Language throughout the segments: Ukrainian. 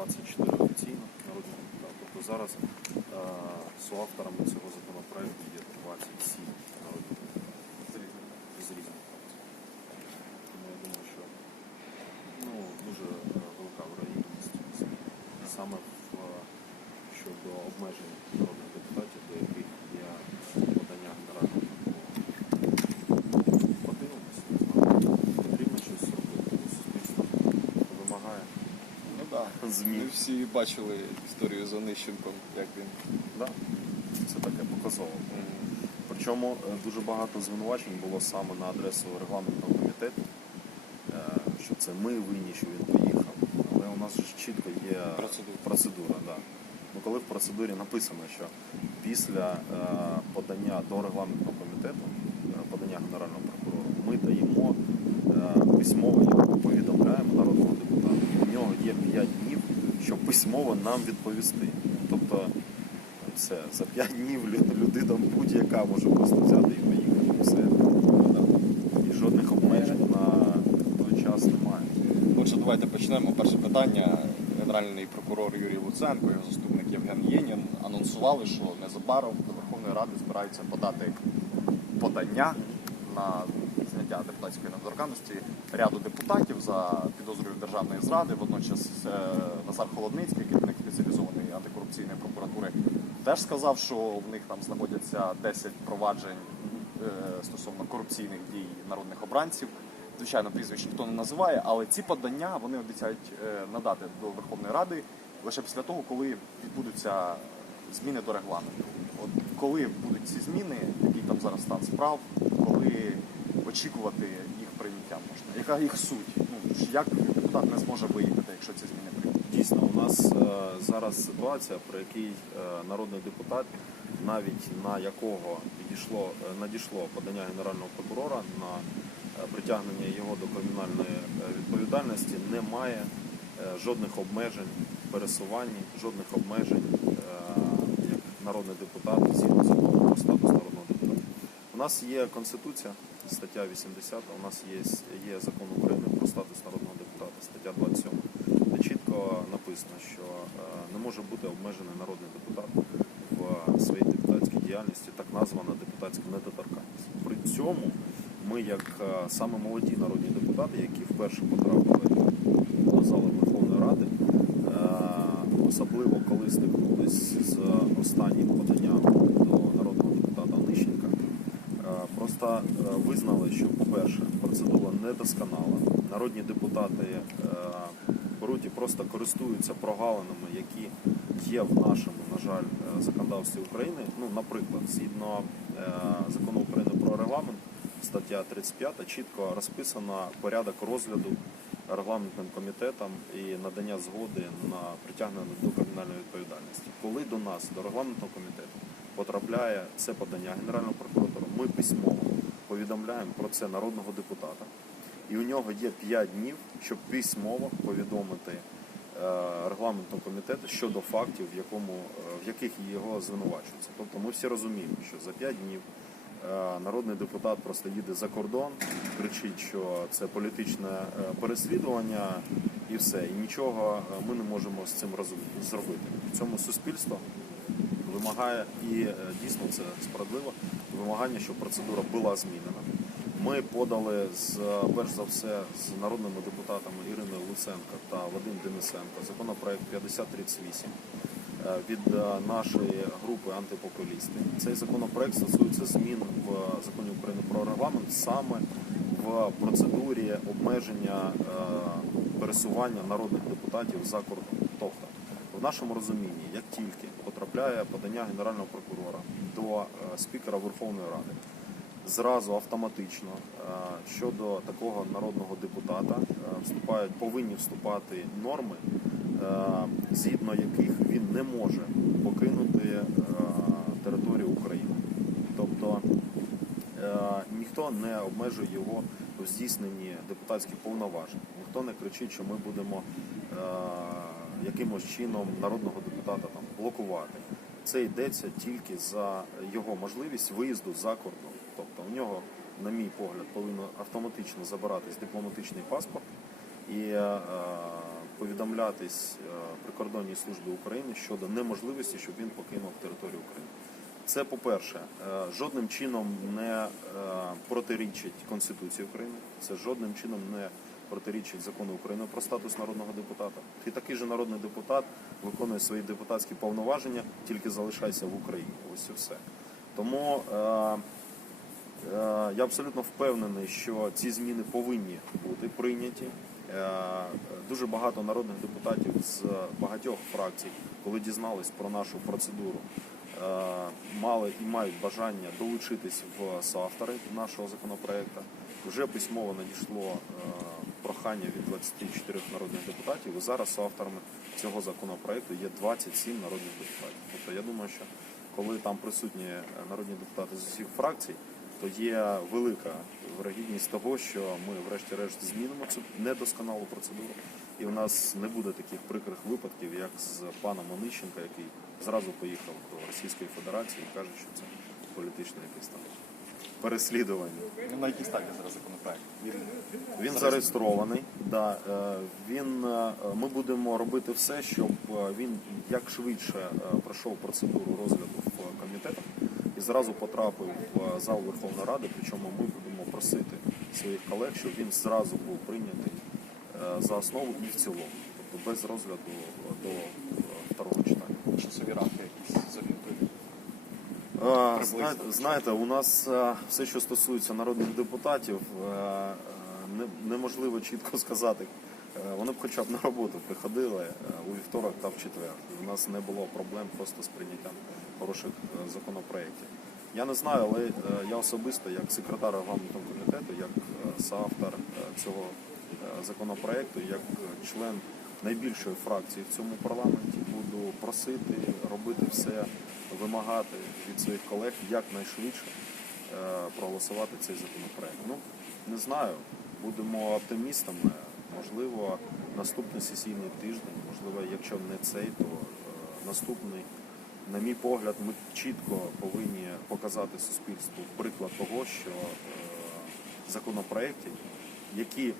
24 офіційно народних депутатів. Тобто зараз е, соавторами цього законопроекту є 27 народних депутатів з різних фракцій. Тому я думаю, що ну, дуже е, велика вирогідність саме в, е, щодо обмежень народних депутатів, до яких є подання генерального прокурора. Подивимося, не знаю, потрібно щось робити, суспільство вимагає. Ми всі бачили історію з Онищенком, як він. Да. Це таке показово. Причому е, дуже багато звинувачень було саме на адресу регламентного комітету, е, що це ми винні, що він поїхав. Але у нас же ж чітко є Процедура. процедура да. ну, коли в процедурі написано, що після е, подання до регламентного комітету, е, подання генерального прокурора, ми даємо е, письмово його повідомляємо народного депутата. І у нього є 5 днів, щоб письмово нам відповісти. Тобто все, за 5 днів людина будь-яка може просто взяти і поїхати. Все. І жодних обмежень на той час немає. Отже, давайте почнемо. Перше питання. Генеральний прокурор Юрій Луценко, його заступник Євген Єнін анонсували, що незабаром до Верховної Ради збираються подати подання на зняття депутатської недоторканності ряду депутатів за підозрою державної зради. Водночас е, Назар Холодницький, керівник спеціалізованої антикорупційної прокуратури, теж сказав, що в них там знаходяться 10 проваджень е, стосовно корупційних дій народних обранців. Звичайно, прізвищ ніхто не називає, але ці подання вони обіцяють е, надати до Верховної Ради лише після того, коли відбудуться зміни до регламенту. От коли будуть ці зміни, який там зараз стан справ, коли очікувати їх прийняття можна? Яка їх суть? Ну як депутат не зможе виїхати, якщо ці зміни прийняті? Дійсно, у нас е, зараз ситуація, при якій е, народний депутат, навіть на якого підійшло, е, надійшло подання генерального прокурора на притягнення його до кримінальної відповідальності, не має жодних обмежень в пересуванні, жодних обмежень як народний депутат згідно статус народного депутата. У нас є конституція, стаття 80, у нас є, є закон України про статус народного депутата, стаття 27, де чітко написано, що е, не може бути обмежений народний депутат в своїй депутатській діяльності, так названа депутатська недоторканність. При цьому ми, як е, саме молоді народні депутати, які вперше потрапили до зали Верховної Ради, е, особливо коли стикнулись з останнім поданням до народного депутата Онищенка, е, просто е, визнали, що, по-перше, процедура недосконала. Народні депутати е, беруть і просто користуються прогалинами, які є в нашому, на жаль, е, законодавстві України. Ну, наприклад, згідно закону України про регламент, стаття 35 чітко розписано порядок розгляду регламентним комітетом і надання згоди на притягнення до кримінальної відповідальності. Коли до нас, до регламентного комітету, потрапляє це подання Генерального прокуратора, ми письмово повідомляємо про це народного депутата, і у нього є 5 днів, щоб письмово повідомити е, регламентного комітету щодо фактів, в, якому, е, в яких його звинувачується. Тобто ми всі розуміємо, що за 5 днів е, народний депутат просто їде за кордон, кричить, що це політичне переслідування і все. І нічого ми не можемо з цим зробити. В цьому суспільство вимагає і е, дійсно це справедливо вимагання, щоб процедура була змінена. Ми подали з перш за все з народними депутатами Іриною Луценко та Вадим Денисенко законопроект 5038 е, від е, нашої групи антипопулісти. Цей законопроект стосується змін в законі України про регламент саме в процедурі обмеження е, пересування народних депутатів за кордон. Тобто, в нашому розумінні, як тільки потрапляє подання генерального прокурора до е, спікера Верховної Ради, зразу автоматично е, щодо такого народного депутата е, вступають, повинні вступати норми, згідно яких він не може покинути територію України. Тобто ніхто не обмежує його у здійсненні депутатських повноважень. Ніхто не кричить, що ми будемо якимось чином народного депутата там блокувати. Це йдеться тільки за його можливість виїзду за кордон. Тобто у нього, на мій погляд, повинно автоматично забиратись дипломатичний паспорт, і е, повідомлятись е, прикордонній службі України щодо неможливості, щоб він покинув територію України. Це по-перше, е, жодним чином не е, протирічить Конституції України, це жодним чином не протирічить закону України про статус народного депутата. Ти такий же народний депутат виконує свої депутатські повноваження, тільки залишайся в Україні. Ось і все. Тому е, е, я абсолютно впевнений, що ці зміни повинні бути прийняті. Е, Дуже багато народних депутатів з багатьох фракцій, коли дізнались про нашу процедуру, е, мали і мають бажання долучитись в соавтори нашого законопроекту. Вже письмово надійшло е, прохання від 24 народних депутатів. І зараз соавторами цього законопроекту є 27 народних депутатів. Тобто я думаю, що коли там присутні е, народні депутати з усіх фракцій, то є велика вирогідність того, що ми, врешті-решт, змінимо цю недосконалу процедуру, і в нас не буде таких прикрих випадків, як з паном Онищенка, який зразу поїхав до Російської Федерації і каже, що це політичне якесь там переслідування. На якій стадії зараз законопроект? Він Він зареєстрований. Да, е, він, е, ми будемо робити все, щоб е, він як швидше пройшов процедуру розгляду в комітетах і зразу потрапив в зал Верховної Ради. Причому ми будемо просити своїх колег, щоб він зразу був прийнятий за основу і в цілому, тобто без розгляду до второго читання. часові рамки якісь зорієнтують. Е, Приблизно. Знаєте, знаєте, у нас е, все, що стосується народних депутатів, е, не- неможливо чітко сказати. Е, Вони б хоча б на роботу приходили у вівторок та в четвер. І у нас не було проблем просто з прийняттям хороших законопроєктів. Я не знаю, але я особисто, як секретар регламентного комітету, як соавтор цього законопроекту, як член найбільшої фракції в цьому парламенті, буду просити робити все, вимагати від своїх колег якнайшвидше е, проголосувати цей законопроект. Ну не знаю, будемо оптимістами. Можливо, наступний сесійний тиждень, можливо, якщо не цей, то е, наступний. На мій погляд, ми чітко повинні показати суспільству приклад того, що е, законопроєктів, які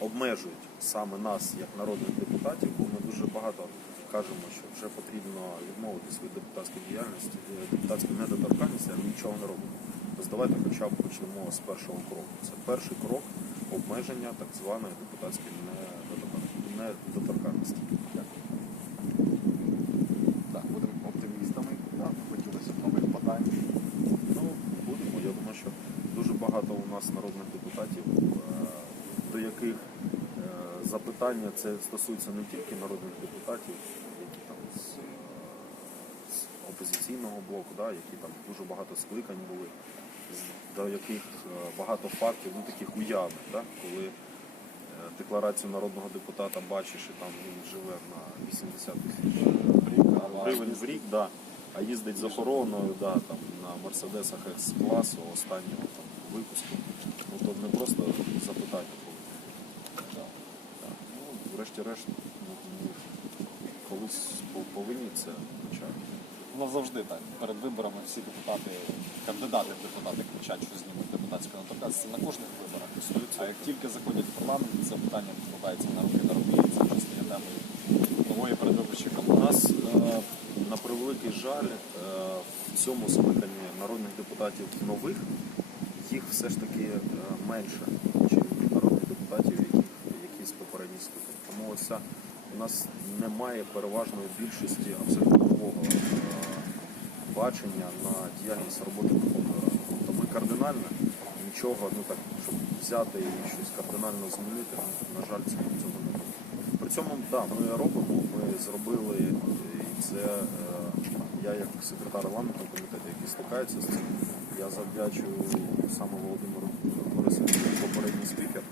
обмежують саме нас як народних депутатів, бо ми дуже багато кажемо, що вже потрібно відмовитись від депутатської діяльності, е, депутатської недоторканності, а нічого не робимо. Давайте хоча б почнемо з першого кроку. Це перший крок обмеження так званої депутатської недотор- недоторканності. Дякую. Так, будемо оптимістами. Так, хотілося б нових подань. Ну, будемо. Я думаю, що дуже багато у нас народних депутатів, е, до яких е, запитання це стосується не тільки народних депутатів, які там з, з опозиційного блоку, да, які там дуже багато скликань були, до яких е, багато фактів, ну таких уявних, да, коли е, декларацію народного депутата бачиш, і там він живе на 80 тисяч гривень в рік, да, а їздить з охороною, да, там, на мерседесах С-класу останнього там, випуску. Ну то не просто запитання коли. Да. Так. Ну, врешті-решт, ну, колись повинні це почати. У завжди так. Перед виборами всі депутати, кандидати в депутати кричать, що знімуть депутатську недоторканність. Це на кожних виборах. А як тільки заходять в парламент, це питання відбувається на руки на руки, це вже стає темою нової передвиборчої У нас, е, на превеликий жаль, е, в цьому скликанні народних депутатів нових їх все ж таки е, менше, ніж народних депутатів, яких, які з попередніх ця у нас немає переважної більшості абсолютно е, бачення на діяльність роботи Верховної Ради. Тобто ми кардинально нічого, ну так, щоб взяти і щось кардинально змінити, на жаль, цього, не буде. При цьому, так, ми робимо, ми зробили, і це е, я як секретар регламентного комітету, який стикається з цим, я завдячую саме Володимиру Борисовичу, попередній спікер.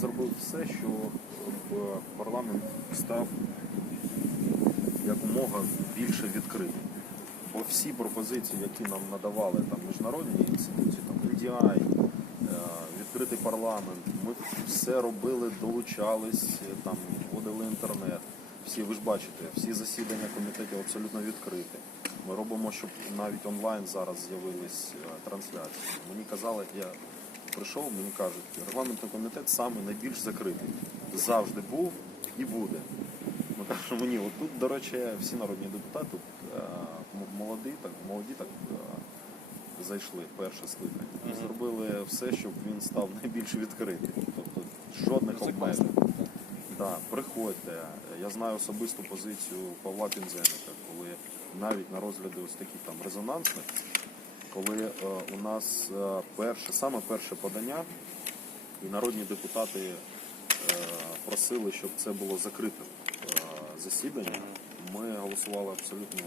Зробив все, щоб е, парламент став якомога більше відкритий. Бо всі пропозиції, які нам надавали там міжнародні інституції, там NDI, е, відкритий парламент, ми все робили, долучались, е, там вводили інтернет. Всі, ви ж бачите, всі засідання комітетів абсолютно відкриті. Ми робимо, щоб навіть онлайн зараз з'явились е, трансляції. Мені казали, я прийшов, мені кажуть, регламентний комітет саме найбільш закритий. Завжди був, і буде. Ми кажемо, ні, от тут, до речі, всі народні депутати, е, молоді, так, молоді так е, зайшли перше скликання. І зробили все, щоб він став найбільш відкритим. Тобто жодних обмежень. Да, приходьте. Я знаю особисту позицію Павла Пінзеника, коли навіть на розгляди ось такі там резонансних, коли е, у нас е, перше, саме перше подання, і народні депутати е, просили, щоб це було закрите засідання. Ми голосували абсолютно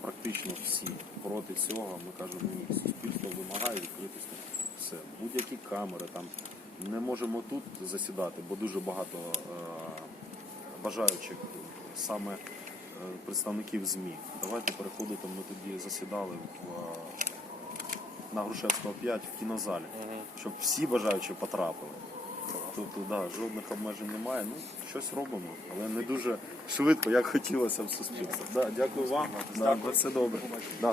практично всі проти цього. Ми кажемо, ні, суспільство вимагає відкритості. Все, будь-які камери там не можемо тут засідати, бо дуже багато бажаючих саме представників ЗМІ. Давайте переходити. Ми тоді засідали в, на Грушевського 5 в кінозалі, щоб всі бажаючі потрапили. Тобто, да, жодних обмежень немає. Ну, щось робимо, але не дуже швидко, як хотілося в суспільстві. Да, дякую вам. Да, все добре. Да,